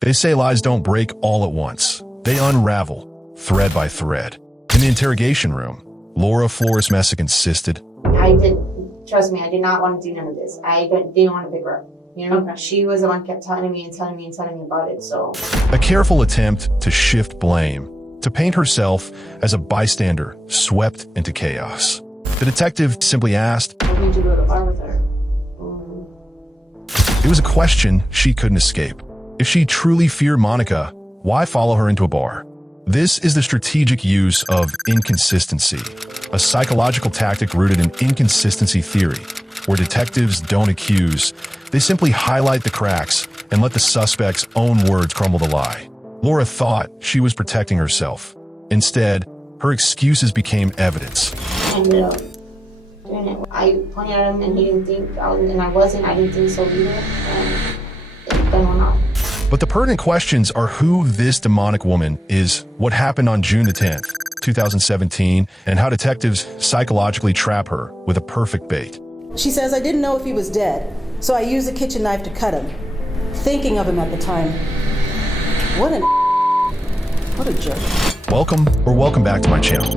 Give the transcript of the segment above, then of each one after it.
They say lies don't break all at once. They unravel, thread by thread. In the interrogation room, Laura Flores Messick insisted. Trust me, I did not want to do none of this. I didn't want to pick her up. You know, she was the one who kept telling me about it, so. A careful attempt to shift blame, to paint herself as a bystander swept into chaos. The detective simply asked, I need to go to the bar with her. It was a question she couldn't escape. If she truly feared Monica, why follow her into a bar? This is the strategic use of inconsistency, a psychological tactic rooted in inconsistency theory, where detectives don't accuse, they simply highlight the cracks and let the suspect's own words crumble the lie. Laura thought she was protecting herself. Instead, her excuses became evidence. I ended up doing it. I pointed at him and he didn't think, and I didn't think so either, and it then went off. But the pertinent questions are who this demonic woman is, what happened on June the 10th, 2017, and how detectives psychologically trap her with a perfect bait. She says, I didn't know if he was dead, so I used a kitchen knife to cut him, thinking of him at the time. What a jerk. Welcome back to my channel.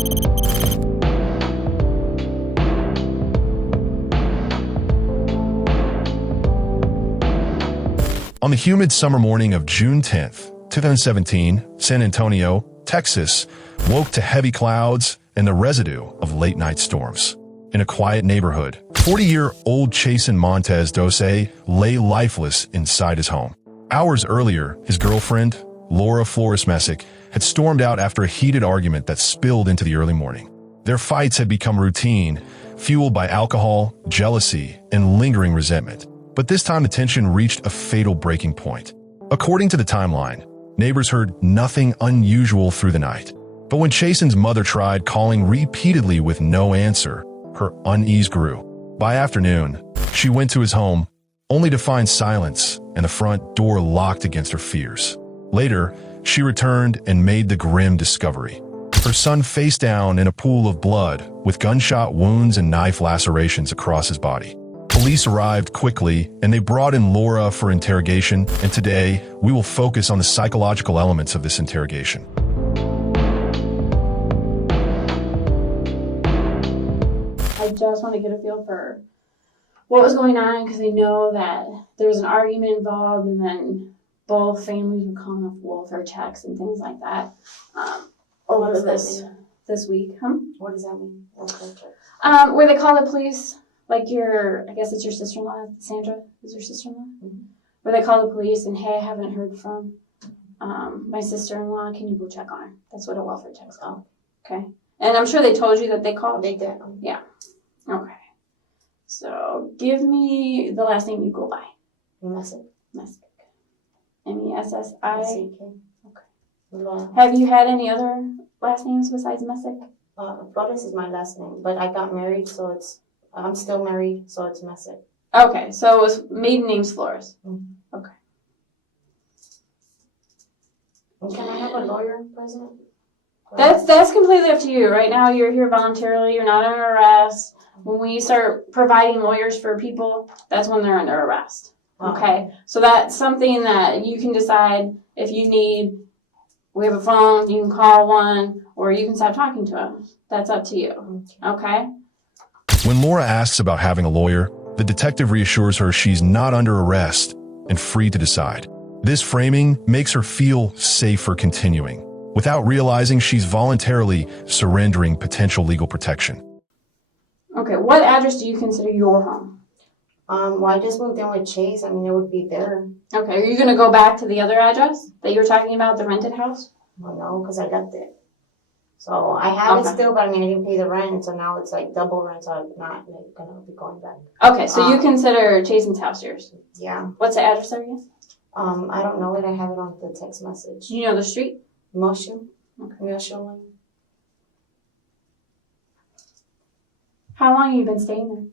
On the humid summer morning of June 10th, 2017, San Antonio, Texas, woke to heavy clouds and the residue of late-night storms. In a quiet neighborhood, 40-year-old Chasen Montez Dose lay lifeless inside his home. Hours earlier, his girlfriend, Laura Flores Messick, had stormed out after a heated argument that spilled into the early morning. Their fights had become routine, fueled by alcohol, jealousy, and lingering resentment. But this time the tension reached a fatal breaking point. According to the timeline, neighbors heard nothing unusual through the night. But when Chasen's mother tried calling repeatedly with no answer, her unease grew. By afternoon, she went to his home, only to find silence and the front door locked against her fears. Later, she returned and made the grim discovery. Her son face down in a pool of blood, with gunshot wounds and knife lacerations across his body. Police arrived quickly, and they brought in Laura for interrogation, and today, we will focus on the psychological elements of this interrogation. I just want to get a feel for what was going on, because I know that there was an argument involved, and then both families were calling off welfare checks and things like that over this week. What does that mean? Where they call the police, like I guess it's your sister-in-law, Sandra is your sister-in-law? Mm-hmm. Where they call the police and, hey, I haven't heard from my sister-in-law, can you go check on her? That's what a welfare check's called. Okay. And I'm sure they told you that they called. They did. Yeah. Okay. So give me the last name you go by. Messick. M-E-S-S-I. Okay. Have you had any other last names besides Messick? Flores is my last name, but I got married, so I'm still married, so it's Messick. Okay, so it was maiden name's Flores. Mm-hmm. Okay. Can I have a lawyer present? That's completely up to you. Right now, you're here voluntarily. You're not under arrest. When we start providing lawyers for people, that's when they're under arrest. Okay, so that's something that you can decide if you need. We have a phone, you can call one, or you can stop talking to them. That's up to you, okay? When Laura asks about having a lawyer, the detective reassures her she's not under arrest and free to decide. This framing makes her feel safe for continuing, without realizing she's voluntarily surrendering potential legal protection. Okay, what address do you consider your home? Well, I just moved in with Chase. I mean, it would be there. Okay, are you going to go back to the other address that you were talking about, the rented house? Well, no, because I left it. So I have it still, but I mean, I didn't pay the rent, so now it's like double rent, so I'm not like, going to be going back. Okay, so you consider Chasen's house yours? Yeah. What's the address there again? I don't know it. I have it on the text message. Do you know the street? Moshu. Okay. Moshu Lane. How long have you been staying there?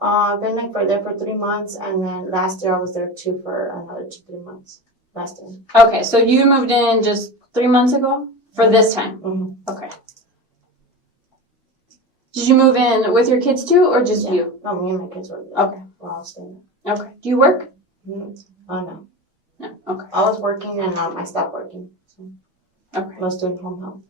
I've been there for 3 months, and then last year I was there too for another 3 months. Last year. Okay, so you moved in just 3 months ago for this time? Mm-hmm. Okay. Did you move in with your kids too, or just you? No, me and my kids were there. Okay. We're all staying there. Okay. Do you work? Mm-hmm. Oh, no. No. Okay. I was working and I stopped working. So Okay. I was doing home health.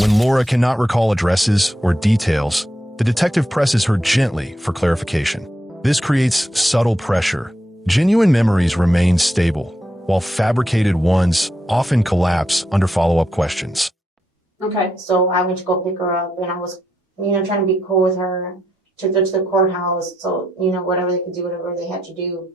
When Laura cannot recall addresses or details, the detective presses her gently for clarification. This creates subtle pressure. Genuine memories remain stable, while fabricated ones often collapse under follow-up questions. Okay. So I went to go pick her up, and I was, trying to be cool with her. Took her to the courthouse, so, whatever they could do, whatever they had to do.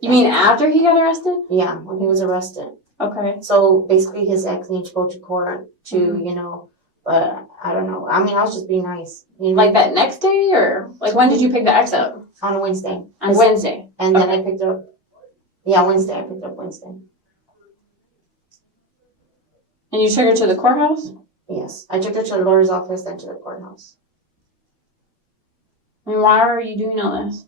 You mean after he got arrested? Yeah, when he was arrested. Okay. So basically his ex needs to go to court to, but I don't know. I mean, I was just being nice. Like that next day, or like when did you pick the ex up? On Wednesday. On Wednesday. And then I picked her up. Yeah, Wednesday. I picked her up Wednesday. And you took her to the courthouse? Yes. I took her to the lawyer's office, then to the courthouse. And why are you doing all this?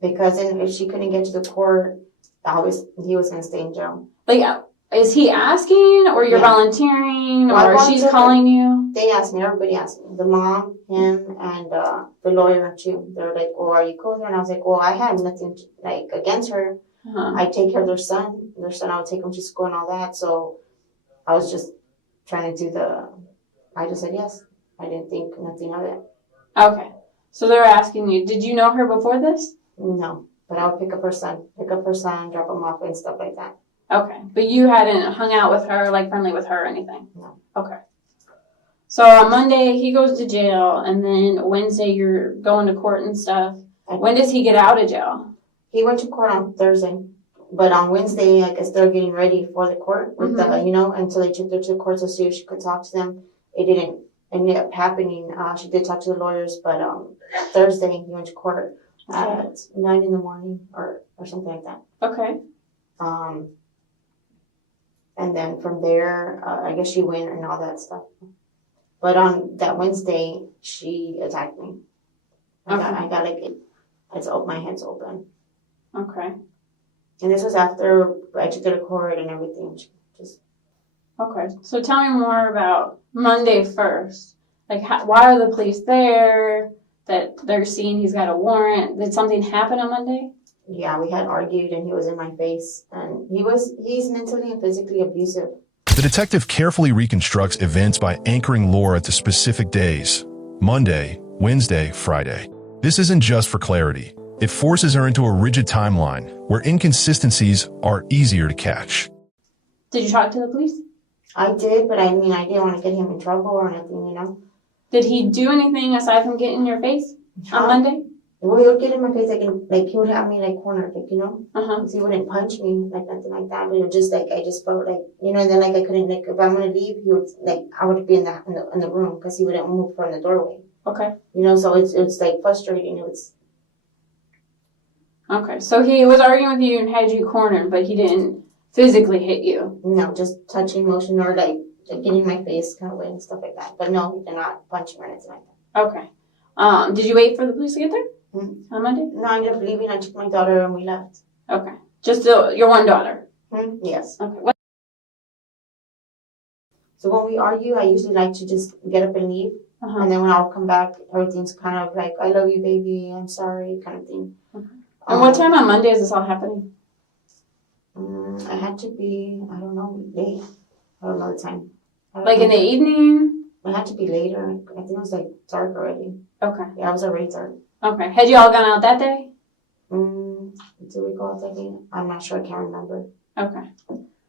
Because if she couldn't get to the court, he was going to stay in jail. Like, is he asking, or you're Yeah. volunteering, Well, I or she's volunteered. calling you? They asked me, everybody asked me. The mom, him, and the lawyer too. They were like, well, are you cool with her? And I was like, well, I had nothing against her. Uh-huh. I take care of their son. Their son, I would take him to school and all that. So I was just trying to I just said yes. I didn't think nothing of it. Okay. So they're asking you, did you know her before this? No. But I would pick up her son, drop him off and stuff like that. Okay. But you hadn't hung out with her, like friendly with her or anything? No. Okay. So on Monday, he goes to jail, and then Wednesday, you're going to court and stuff. When does he get out of jail? He went to court on Thursday. But on Wednesday, I guess they're getting ready for the court with and so they took her to the court to see if she could talk to them. It didn't end up happening. She did talk to the lawyers, but Thursday he went to court at 9 a.m. or something like that. Okay. And then from there, I guess she went and all that stuff. But on that Wednesday, she attacked me. I got my hands open. Okay. And this was after I took her to court and everything. Okay. So tell me more about Monday first. Like, why are the police there? That they're seeing he's got a warrant. Did something happen on Monday? Yeah, we had argued and he was in my face. And he's mentally and physically abusive. The detective carefully reconstructs events by anchoring Laura to specific days: Monday, Wednesday, Friday. This isn't just for clarity. It forces her into a rigid timeline where inconsistencies are easier to catch. Did you talk to the police? I did, but I didn't want to get him in trouble or anything, Did he do anything aside from getting in your face on Monday? Well, he would get in my face, he would have me, cornered, Uh-huh. He wouldn't punch me, nothing like that, but it would just, I just felt and then, I couldn't, if I'm going to leave, he would, I would be in the room, because he wouldn't move from the doorway. Okay. So it's frustrating, Okay. So he was arguing with you and had you cornered, but he didn't physically hit you? No, just touching motion or, getting in my face kind of way and stuff like that. But no, he did not punch me or anything like that. Okay. Did you wait for the police to get there on Monday? No, I ended up leaving. I took my daughter and we left. Okay. Just your one daughter? Yes. Okay. So when we argue, I usually like to just get up and leave. Uh-huh. And then when I'll come back, everything's kind of I love you, baby, I'm sorry, kind of thing. Okay. And what time on Monday is this all happening? I had to be, I don't know, late. I don't know the time. Like in the evening? It had to be later. I think it was dark already. Okay. Yeah, it was already dark. Okay. Had you all gone out that day? Did we go out that day? I'm not sure. I can't remember. Okay.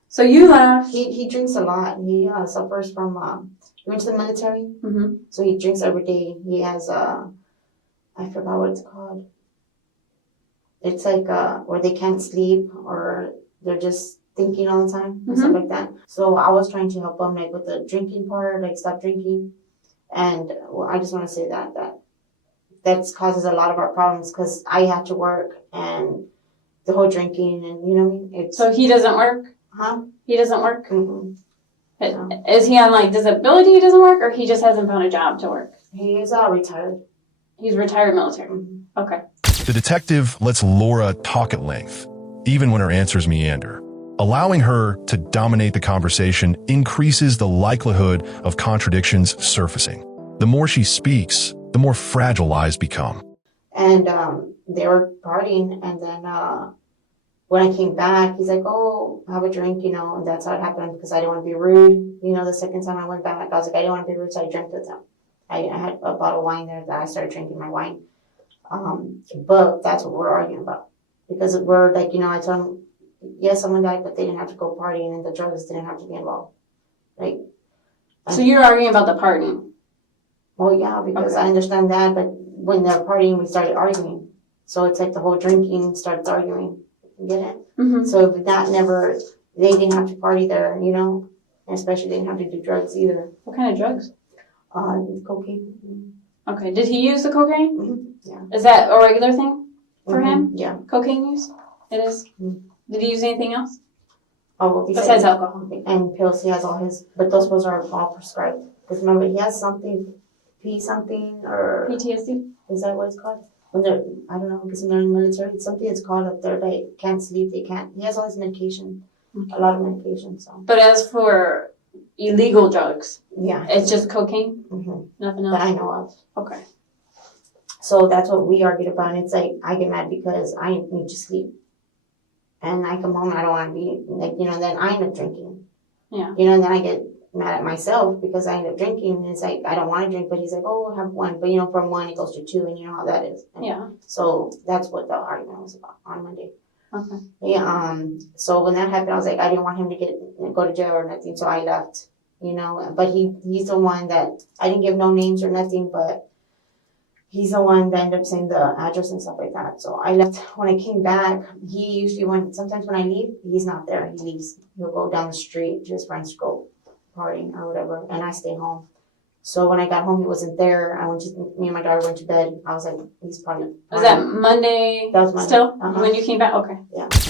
So you left. He drinks a lot. He suffers from, he went to the military. Mm-hmm. So he drinks every day. He has, I forgot what it's called. It's where they can't sleep or they're just thinking all the time and stuff like that. So I was trying to help him with the drinking part, stop drinking. And I just want to say that causes a lot of our problems because I have to work and the whole drinking and you know what I mean? So he doesn't work? Huh? He doesn't work? Mm-hmm. No. Is he on disability he doesn't work or he just hasn't found a job to work? He is retired. He's retired military. Mm-hmm. Okay. The detective lets Laura talk at length, even when her answers meander. Allowing her to dominate the conversation increases the likelihood of contradictions surfacing. The more she speaks, the more fragile lies become. And they were partying, and then when I came back, he's like, oh, have a drink, you know, and that's how it happened because I didn't want to be rude. You know, the second time I went back, I was like, I didn't want to be rude, so I drank with them. I had a bottle of wine there that I started drinking my wine. But that's what we're arguing about. Because we're like, you know, I told him, yes, someone died, but they didn't have to go partying and the drugs didn't have to be involved. Like, So you're arguing about the partying? well, yeah, because Okay. I understand that, but when they're partying, we started arguing. So it's like the whole drinking starts arguing. You get it? Mm-hmm. So that never, they didn't have to party there, you know? And especially they didn't have to do drugs either. What kind of drugs? Cocaine. Okay. Did he use the cocaine? Mm-hmm. Yeah. Is that a regular thing for him? Yeah. Cocaine use? It is? Mhm. Did he use anything else? Oh, well, Besides alcohol? and pills, he has all his, but those pills are all prescribed. Because remember, he has something, something, or PTSD? is that what it's called? When they're, I don't know, because when they're in the military, it's something that's called up there, they can't sleep, he has all his medication, a lot of medication, so. But as for illegal drugs, Yeah. it's just cocaine? Mm-hmm. Nothing That else? I know of. Okay. So that's what we argued about, and it's like, I get mad because I need to sleep. And I come home and I don't want to be, like, you know, then I end up drinking. Yeah. You know, and then I get mad at myself because I end up drinking, and it's like, I don't want to drink, but he's like, oh, we'll have one. But, you know, from one, it goes to two, and you know how that is. And Yeah. so that's what the argument was about on Monday. Okay. Yeah, so when that happened, I was like, I didn't want him to go to jail or nothing, so I left, you know. But he's the one that, I didn't give no names or nothing, but he's the one that ended up saying the address and stuff like that. So I left. When I came back, he usually sometimes when I leave, he's not there. He leaves. He'll go down the street, his friends go partying or whatever, and I stay home. So when I got home, he wasn't there. Me and my daughter went to bed. I was like, he's probably. Was that Monday? That was Monday. Still? Uh-huh. When you came back? Okay.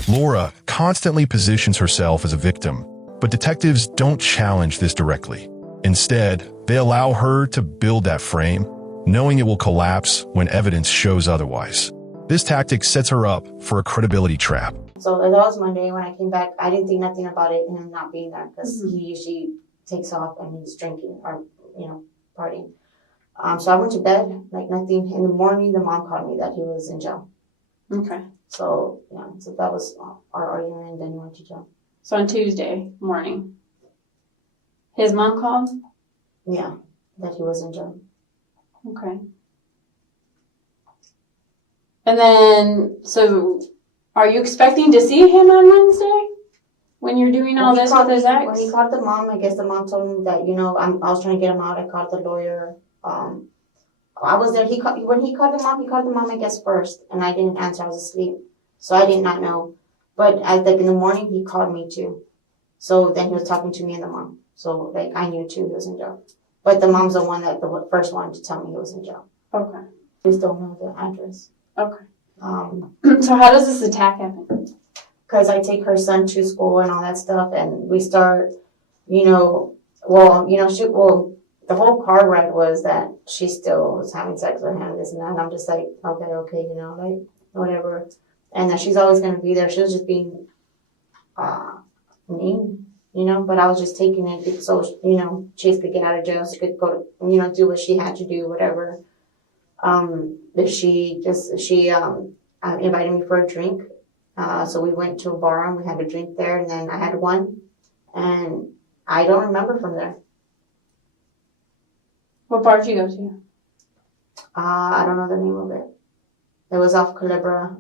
Laura constantly positions herself as a victim, but detectives don't challenge this directly. Instead, they allow her to build that frame, knowing it will collapse when evidence shows otherwise. This tactic sets her up for a credibility trap. So that was Monday. When I came back, I didn't think nothing about it and him not being there because Mm-hmm. he usually takes off and he's drinking or, you know, partying. So I went to bed like nothing. In the morning, the mom called me that he was in jail. Okay. So, yeah, so that was our argument, and then he went to jail. So on Tuesday morning, his mom called? Yeah, that he was in jail. Okay. And then, so are you expecting to see him on Wednesday when you're doing all this with his ex? When he called the mom, I guess the mom told him that, you know, I was trying to get him out. I called the lawyer. I was there. When he called the mom, I guess, first, and I didn't answer. I was asleep. So I did not know. But in the morning, he called me too. So then he was talking to me and the mom. So, like, I knew too he was in jail. But the mom's the first one to tell me he was in jail. Okay. We just don't know the address. Okay. Um, So how does this attack happen? because I take her son to school and all that stuff, and we start, the whole car ride was that she still was having sex with him, this and that, and I'm just like, okay, you know, like, whatever, and that she's always going to be there. She was just being mean, you know, but I was just taking it so, you know, Chase could get out of jail, so she could go to, you know, do what she had to do, whatever. She invited me for a drink. So we went to a bar and we had a drink there, and then I had one, and I don't remember from there. What bar did you go to? I don't know the name of it. It was off Callahan.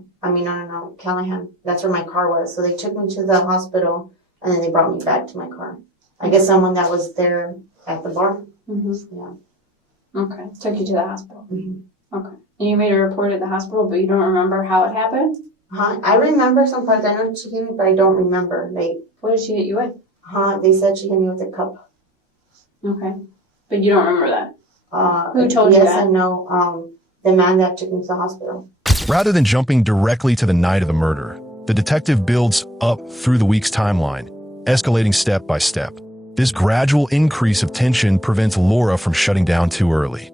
That's where my car was. So they took me to the hospital, and then they brought me back to my car. I guess someone that was there at the bar. Mm-hmm. Yeah. Okay. Took you to the hospital. Mm-hmm. Okay. And you made a report at the hospital, but you don't remember how it happened? I remember some parts. I know she hit me, but I don't remember. Like, What did she hit you with? they said she hit me with a cup. Okay. But you don't remember that? Who told you yes that? and no. The man that took me to the hospital. Rather than jumping directly to the night of the murder, the detective builds up through the week's timeline, escalating step by step. This gradual increase of tension prevents Laura from shutting down too early.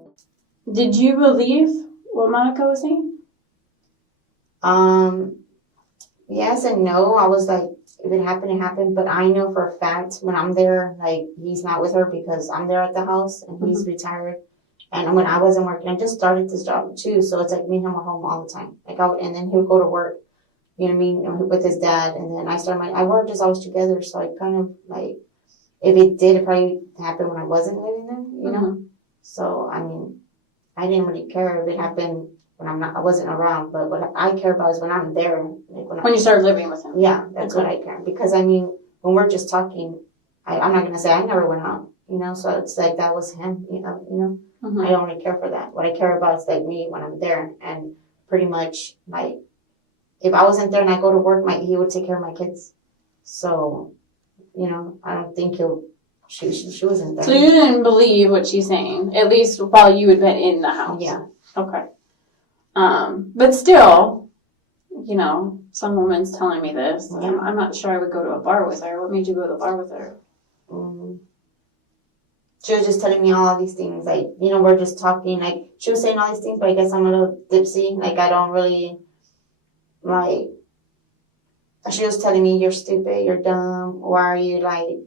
Did you believe what Monica was saying? Yes and no. I was like, if it happened, it happened. But I know for a fact when I'm there, like, he's not with her because I'm there at the house and he's retired. And when I wasn't working, I just started this job too. So it's like me and him were home all the time. And then he would go to work, you know what I mean, with his dad. And then I worked as always together. So I kind of like, if it did, it probably happened when I wasn't living there, you know? So, I mean, I didn't really care if it happened when I wasn't around, but what I care about is when I'm there. Like when you started living with him. Yeah, that's what I care. Because, I mean, when we're just talking, I'm not going to say I never went out, you know? So it's like, that was him, you know? I don't really care for that. What I care about is like me when I'm there. And pretty much, like, if I wasn't there and I go to work, he would take care of my kids. So, you know, I don't think she wasn't there. So you didn't believe what she's saying, at least while you had been in the house. Yeah. Okay. But still, you know, some woman's telling me this. Yeah. I'm not sure I would go to a bar with her. What made you go to the bar with her? She was just telling me all these things. Like, you know, we're just talking. Like, she was saying all these things, but I guess I'm a little dipsy. Like, I don't really, like, she was telling me, you're stupid, you're dumb. Why are you, like,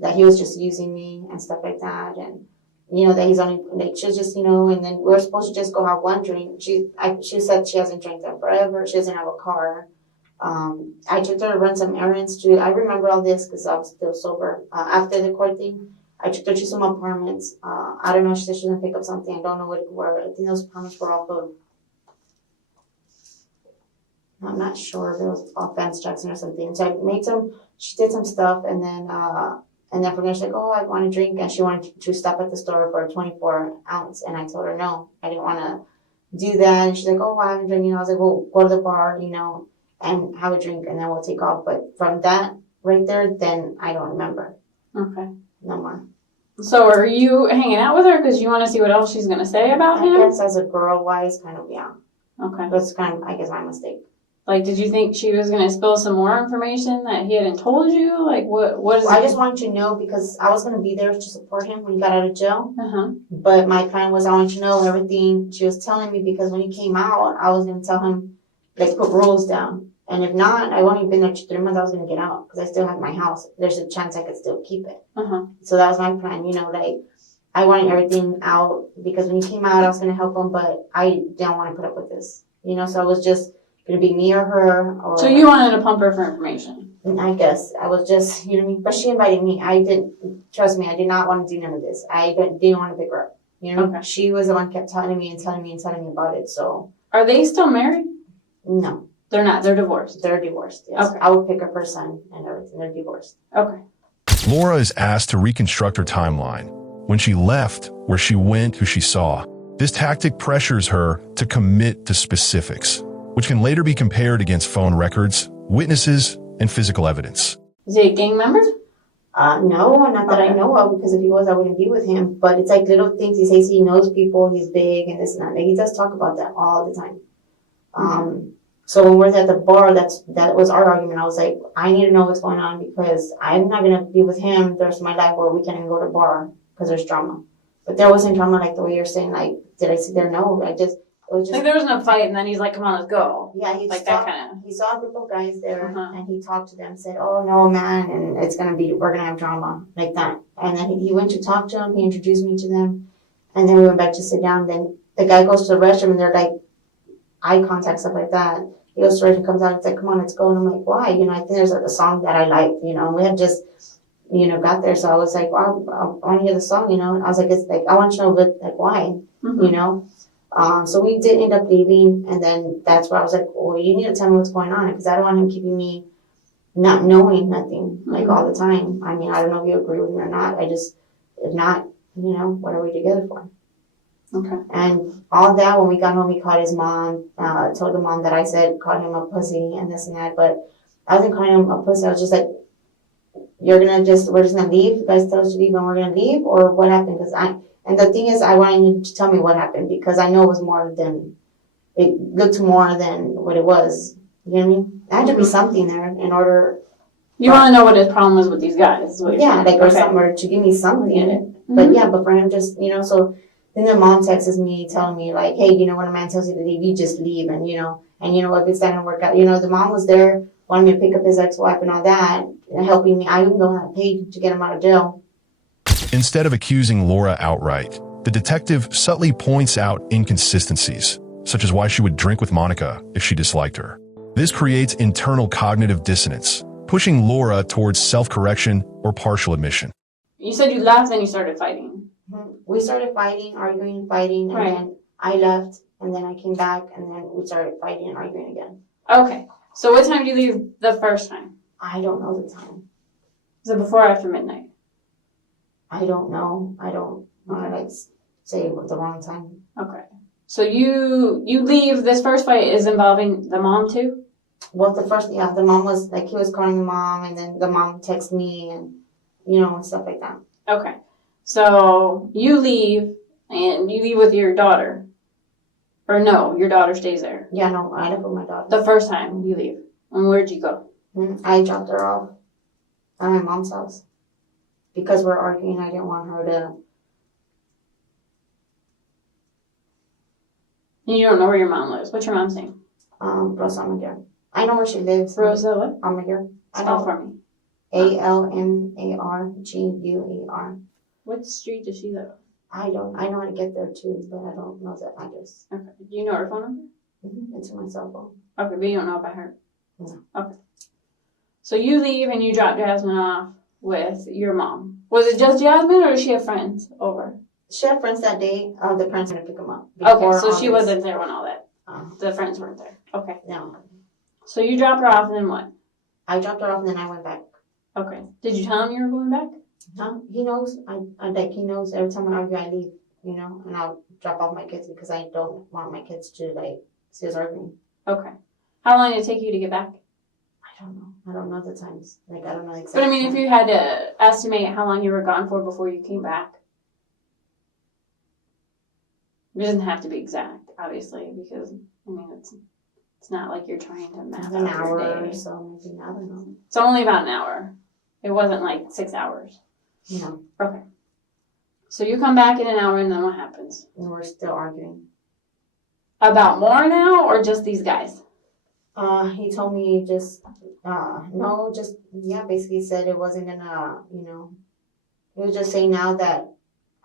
that he was just using me and stuff like that. And, you know, that he's only, like, she's just, you know, and then we were supposed to just go have one drink. She said she hasn't drank that forever. She doesn't have a car. I took her to run some errands too. I remember all this because I was still sober. After the court thing, I took her to some apartments. I don't know, she said she was going to pick up something. I don't know what it were. I think those apartments were off of, I'm not sure if it was off Vance Jackson or something. So she did some stuff, and then from there she's like, oh, I want a drink, and she wanted to stop at the store for a 24 ounce, and I told her no, I didn't want to do that, and she's like, oh, I haven't drinking. You know, I was like, well, go to the bar, you know, and have a drink, and then we'll take off. But from that right there, then I don't remember. Okay. No more. So are you hanging out with her because you want to see what else she's going to say about him? I guess as a girl-wise, kind of, yeah. Okay. That's kind of, I guess, my mistake. Like, did you think she was going to spill some more information that he hadn't told you? Like, what is I just wanted to know because I was going to be there to support him when he got out of jail. Uh-huh. But my plan was I wanted to know everything she was telling me because when he came out, I was going to tell him, like, put rules down. And if not, I've only been there 3 months, I was going to get out because I still have my house. There's a chance I could still keep it. Uh-huh. So that was my plan, you know, like, I wanted everything out because when he came out, I was going to help him, but I didn't want to put up with this, you know, so I was just going to be me or her. Or, so you wanted to pump her for information? I guess. I was just, you know what I mean? But she invited me. Trust me, I did not want to do none of this. I didn't want to pick her up. You know, okay. She was the one who kept telling me about it, so. Are they still married? No. They're not. They're divorced. They're divorced, yes. Okay. I would pick up her son and everything. They're divorced. Okay. Laura is asked to reconstruct her timeline. When she left, where she went, who she saw. This tactic pressures her to commit to specifics, which can later be compared against phone records, witnesses, and physical evidence. Is he a gang member? No, not that I know of, because if he was, I wouldn't be with him. But it's like little things. He says he knows people, he's big, and this and that. Like, he does talk about that all the time. So when we're at the bar, that was our argument. I was like, I need to know what's going on because I'm not going to be with him the rest of my life where we can't even go to the bar because there's drama. But there wasn't drama like the way you're saying, like, did I sit there? No, it was just. Like, there was no fight, and then he's like, come on, let's go. Yeah, he saw a group of guys there, and he talked to them, said, oh, no, man, and we're going to have drama, like that. And then he went to talk to them, he introduced me to them, and then we went back to sit down. Then the guy goes to the restroom, and they're like, eye contact, stuff like that. He goes to the restroom, comes out, and said, come on, let's go. And I'm like, why? You know, I think there's a song that I like, you know, and we had just, you know, got there. So I was like, well, I want to hear the song, you know, and I was like, it's like, I want to know, but like, why, you know? So we did end up leaving, and then that's where I was like, well, you need to tell me what's going on, because I don't want him keeping me not knowing nothing, like, all the time. I mean, I don't know if you agree with me or not. If not, you know, what are we together for? Okay. And all that, when we got home, he called his mom, told the mom that I called him a pussy and this and that, but I wasn't calling him a pussy. I was just like, we're just gonna leave? You guys tell us to leave and we're gonna leave? Or what happened? And the thing is, I wanted you to tell me what happened, because I know it looked more than what it was. You know what I mean? There had to be something there in order. You want to know what his problem was with these guys? Is what you're saying. Like, or something, or to give me something. But yeah, but for him, just, you know, so then the mom texts me telling me, like, hey, you know, when a man tells you to leave, you just leave. And, you know, if it's not going to work out, you know, the mom was there, wanted me to pick up his ex-wife and all that, and helping me. I even the one that paid to get him out of jail. Instead of accusing Laura outright, the detective subtly points out inconsistencies, such as why she would drink with Monica if she disliked her. This creates internal cognitive dissonance, pushing Laura towards self-correction or partial admission. You said you left, then you started fighting. We started fighting, arguing, fighting, and Right. then I left, and then I came back, and then we started fighting and arguing again. Okay. So what time did you leave the first time? I don't know the time. Was it before or after midnight? I don't know. I don't want to like say the wrong time. Okay. So you leave. This first fight is involving the mom too? Well, the mom was like, he was calling the mom, and then the mom texted me, and and stuff like that. Okay. So you leave, and you leave with your daughter. Or no, your daughter stays there. Yeah, no, I left with my daughter. The first time you leave. And where'd you go? I dropped her off at my mom's house because we're arguing. I didn't want her to. You don't know where your mom lives. What's your mom's name? Rosa Amaguer. I know where she lives. Rosa what? Amaguer. I Spell know. for me. ALMARGUER. What street does she live I know how to get there too, but I don't know the address. on? Okay. Do you know her phone number? It's my cell phone. Okay, but you don't know about her? No. Okay. So you leave and you drop Jasmine off with your mom. Was it just Jasmine or did she have friends over? She had friends that day. The parents went to pick them up. Okay, so she wasn't there when all that. Uh, The friends weren't there. Okay. no. So you drop her off and then what? I dropped her off and then I went back. Okay. Did you tell him you were going back? He knows. He knows every time I argue, I leave. And I'll drop off my kids because I don't want my kids to see us arguing. Okay. How long did it take you to get back? I don't know. I don't know the times. I don't know the exact. But I mean, if time. you had to estimate how long you were gone for before you came back. It doesn't have to be exact, obviously, because I mean it's not like you're trying to map an out hour your or day. so, maybe. I don't know. It's only about an hour. It wasn't like 6 hours. No, Okay. So you come back in an hour and then what happens? and we're still arguing. About more now or just these guys? He told me basically said it wasn't gonna, he was just saying now that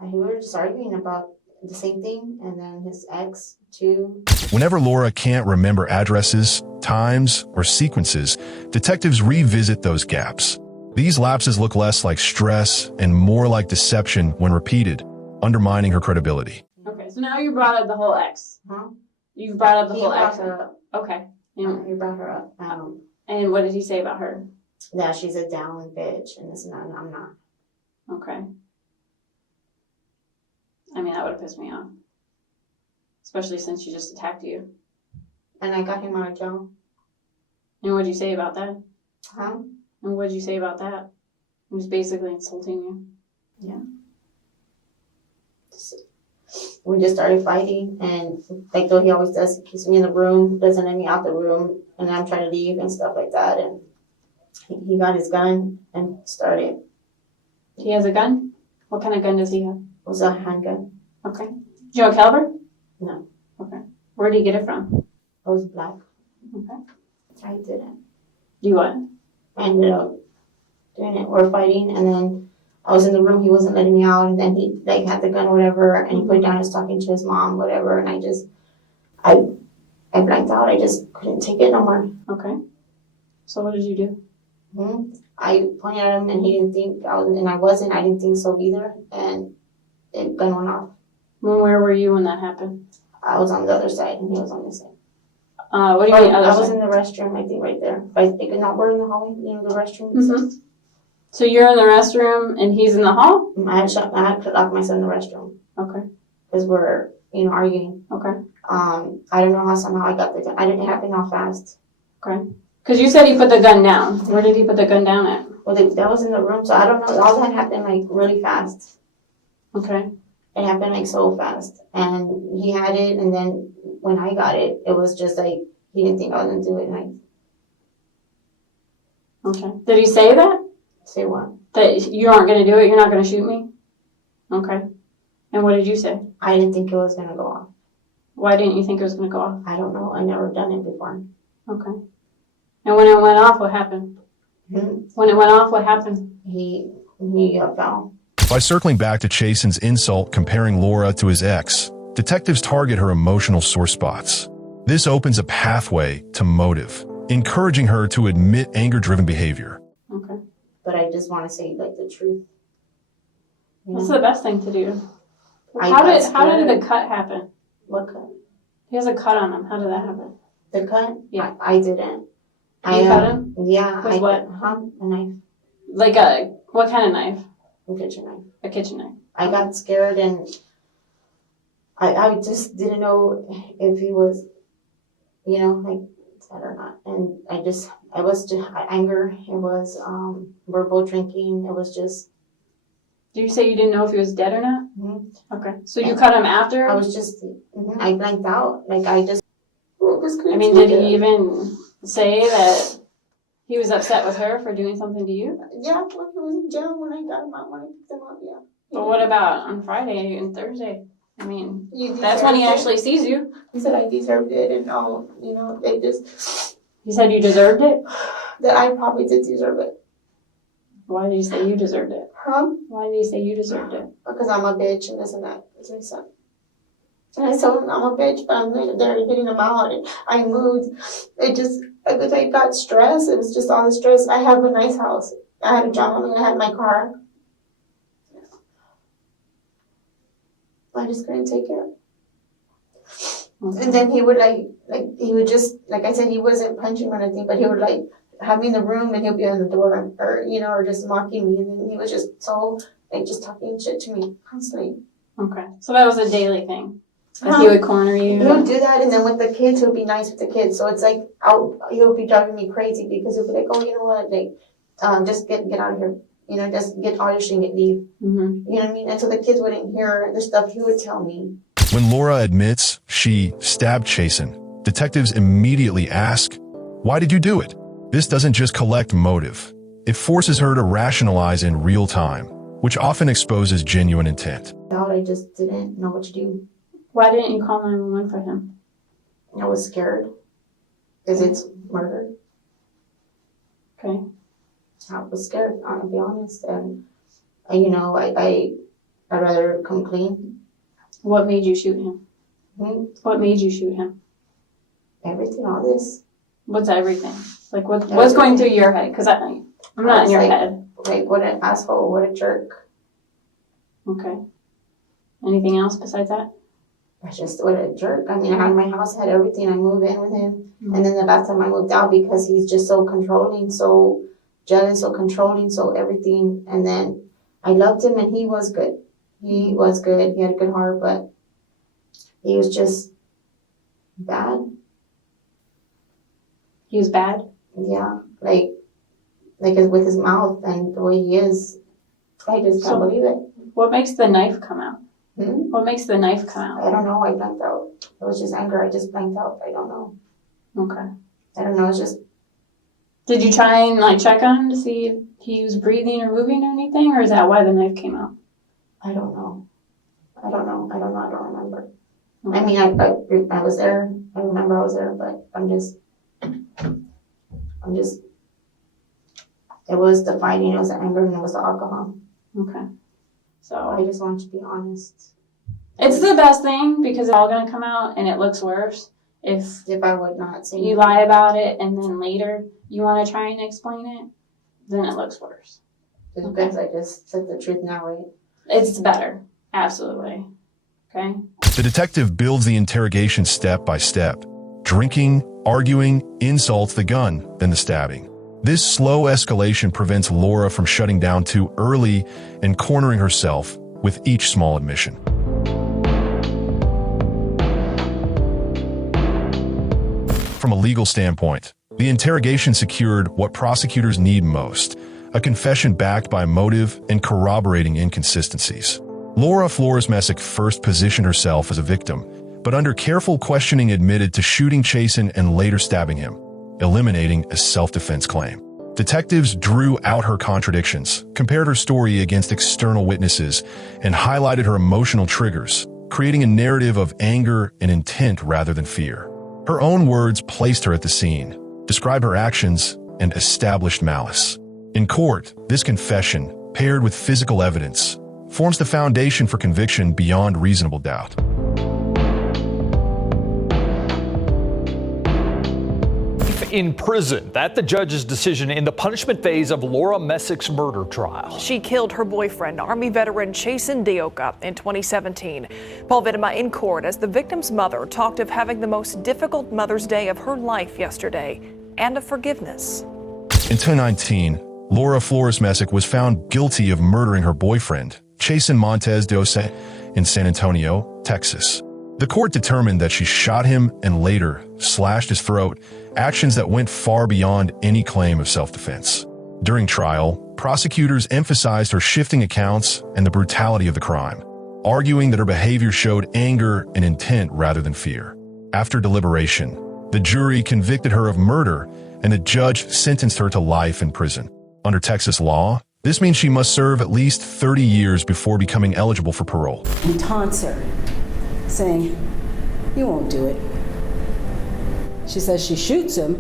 we were just arguing about the same thing, and then his ex too. Whenever Laura can't remember addresses, times, or sequences, detectives revisit those gaps. These lapses look less like stress and more like deception when repeated, undermining her credibility. Okay, so now you brought up the whole ex. Huh? You've brought up the He whole brought ex. her up. Okay. And, He brought her up. and what did he say about her? That she's a down bitch, and this and that, and I'm not. Okay. I mean, that would have pissed me off. Especially since she just attacked you. And I got him out of jail. And what'd you say about that? Huh? And what'd you say about that? He was basically insulting you. We just started fighting, and like though he always does, he keeps me in the room, doesn't let me out the room, and I'm trying to leave and stuff like that. And he got his gun and started. He has a gun? What kind of gun does he have? It was a handgun. Okay. Do you know a caliber? No. Okay. Where did he get it from? It was black. Okay. I didn't. You what? I ended up doing it. We're fighting, and then I was in the room. He wasn't letting me out, and then he had the gun, or whatever, and he put it down. He was talking to his mom, whatever, and I blanked out. I just couldn't take it no more. Okay. So what did you do? I pointed at him, and he didn't think I was, and I wasn't. I didn't think so either, and the gun went off. Where were you when that happened? I was on the other side, and he was on this side. What do you mean other I was side? in the restroom, I think, right there. We're in the hallway, the restroom. Mhm. So you're in the restroom and he's in the hall? I had to lock myself in the restroom Okay. because we're, arguing. Okay. I don't know how somehow I got the gun. It happened all fast. Okay. Because you said he put the gun down. Where did he put the gun down at? Well, that was in the room, so I don't know. All that happened like really fast. Okay. It happened like so fast, and he had it, and then when I got it, it was just like he didn't think I was gonna do it, and I Okay. Did he say that? say what? That you aren't going to do it? You're not going to shoot me? Okay. And what did you say? I didn't think it was gonna go off. Why didn't you think it was going to go off? I don't know. I never done it before. Okay. And when it went off, what happened? When it went off, what happened? He fell. By circling back to Chasen's insult comparing Laura to his ex, detectives target her emotional sore spots. This opens a pathway to motive, encouraging her to admit anger-driven behavior. Okay. But I just want to say like the truth. You What's know? the best thing to do? I How got did scared. the cut happen? What cut? He has a cut on him. How did that happen? The cut? Yeah. I didn't. You cut him? Yeah. With what? A knife. Like what kind of knife? A kitchen knife. A kitchen knife. I got scared and I just didn't know if he was, you know, like dead or not. And I was just anger. It was verbal drinking. It was just. Did you say you didn't know if he was dead or not? Mm-hmm. Okay. So you cut him after? I was just. I blanked out. Like I just. I mean, did he even say that he was upset with her for doing something to you? Yeah, when he was in jail, when I got him out, when I picked him up, yeah. But what about on Friday and Thursday? I mean, You that's when he deserved it. actually sees you. He said I deserved it, and all, you know, they just. He said you deserved it? That I probably did deserve it. Why did you say you deserved it? Huh? Why did you say you deserved it? Because I'm a bitch and this and that. That's what he said. And I told him I'm a bitch, but I'm there getting him out, and I moved. Because I got stressed. It was just all the stress. I have a nice house. I had a job. I had my car. I just couldn't take it. And then he would he would just, like I said, he wasn't punching or anything, but he would have me in the room and he'll be on the door or just mocking me. And then he was just so, just talking shit to me constantly. Okay. So that was a daily thing. Like he would corner you. He would do that, and then with the kids, he'll be nice with the kids. So it's like, he'll be driving me crazy because he'll be like, oh, you know what, just get out of here. You know, just get all your shit and leave. Mm-hmm. You know what I mean? And so the kids wouldn't hear the stuff he would tell me. When Laura admits she stabbed Chasen, detectives immediately ask, why did you do it? This doesn't just collect motive. It forces her to rationalize in real time, which often exposes genuine intent. I just didn't know what to do. Why didn't you call 911 for him? I was scared because it's murder. Okay. I was scared, to be honest. And, you know, I'd rather come clean. What made you shoot him? What made you shoot him? Everything, all this. What's everything? Like, what's going through your head? Because I'm not in your head. Like, what an asshole, what a jerk. Okay. Anything else besides that? That's just what a jerk. I mean, I had my house, had everything. I moved in with him. And then the last time I moved out because he's just so controlling, so jealous, so controlling, so everything. And then I loved him and he was good. He was good. He had a good heart, but he was just bad. He was bad? Yeah. Like with his mouth and the way he is. I just can't believe it. What makes the knife come out? Hmm? What makes the knife come out? I don't know. I blanked out. It was just anger. I just blanked out. I don't know. Okay. I don't know. It's just. Did you try and check on him to see if he was breathing or moving or anything, or is that why the knife came out? I don't know. I don't remember. Okay. I mean, I was there. I remember I was there, but I'm just. It was the fighting, it was the anger, and it was the alcohol. Okay. So I just want you to be honest. it's the best thing because it's all going to come out and it looks worse if I would not say you lie about it and then later you want to try and explain it, then it looks worse. It's because I just said the truth now, right? It's better. Absolutely. Okay? The detective builds the interrogation step by step. Drinking, arguing, insults, the gun, then the stabbing. This slow escalation prevents Laura from shutting down too early and cornering herself with each small admission. From a legal standpoint, the interrogation secured what prosecutors need most, a confession backed by motive and corroborating inconsistencies. Laura Flores-Messick first positioned herself as a victim, but under careful questioning admitted to shooting Chasen and later stabbing him, eliminating a self-defense claim. Detectives drew out her contradictions, compared her story against external witnesses, and highlighted her emotional triggers, creating a narrative of anger and intent rather than fear. Her own words placed her at the scene, described her actions, and established malice. In court, this confession, paired with physical evidence, forms the foundation for conviction beyond reasonable doubt. in prison. That's the judge's decision in the punishment phase of Laura Messick's murder trial. She killed her boyfriend, Army veteran Chasen Dioka, in 2017. Paul Vittima in court as the victim's mother talked of having the most difficult Mother's Day of her life yesterday and of forgiveness. In 2019, Laura Flores Messick was found guilty of murdering her boyfriend, Chasen Montez Dose, in San Antonio, Texas. The court determined that she shot him and later slashed his throat, actions that went far beyond any claim of self-defense. During trial, prosecutors emphasized her shifting accounts and the brutality of the crime, arguing that her behavior showed anger and intent rather than fear. After deliberation, the jury convicted her of murder and the judge sentenced her to life in prison. Under Texas law, this means she must serve at least 30 years before becoming eligible for parole. He taunts her, saying, "You won't do it." She says she shoots him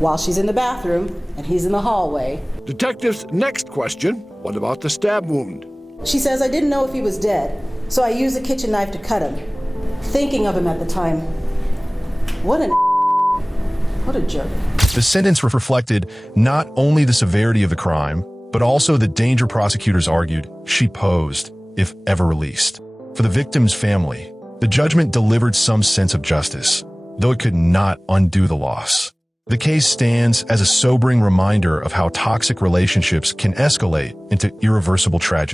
while she's in the bathroom and he's in the hallway. Detective's next question, what about the stab wound? She says, "I didn't know if he was dead, so I used a kitchen knife to cut him, thinking of him at the time." What a jerk. The sentence reflected not only the severity of the crime, but also the danger prosecutors argued she posed if ever released. For the victim's family, the judgment delivered some sense of justice, though it could not undo the loss. The case stands as a sobering reminder of how toxic relationships can escalate into irreversible tragedy.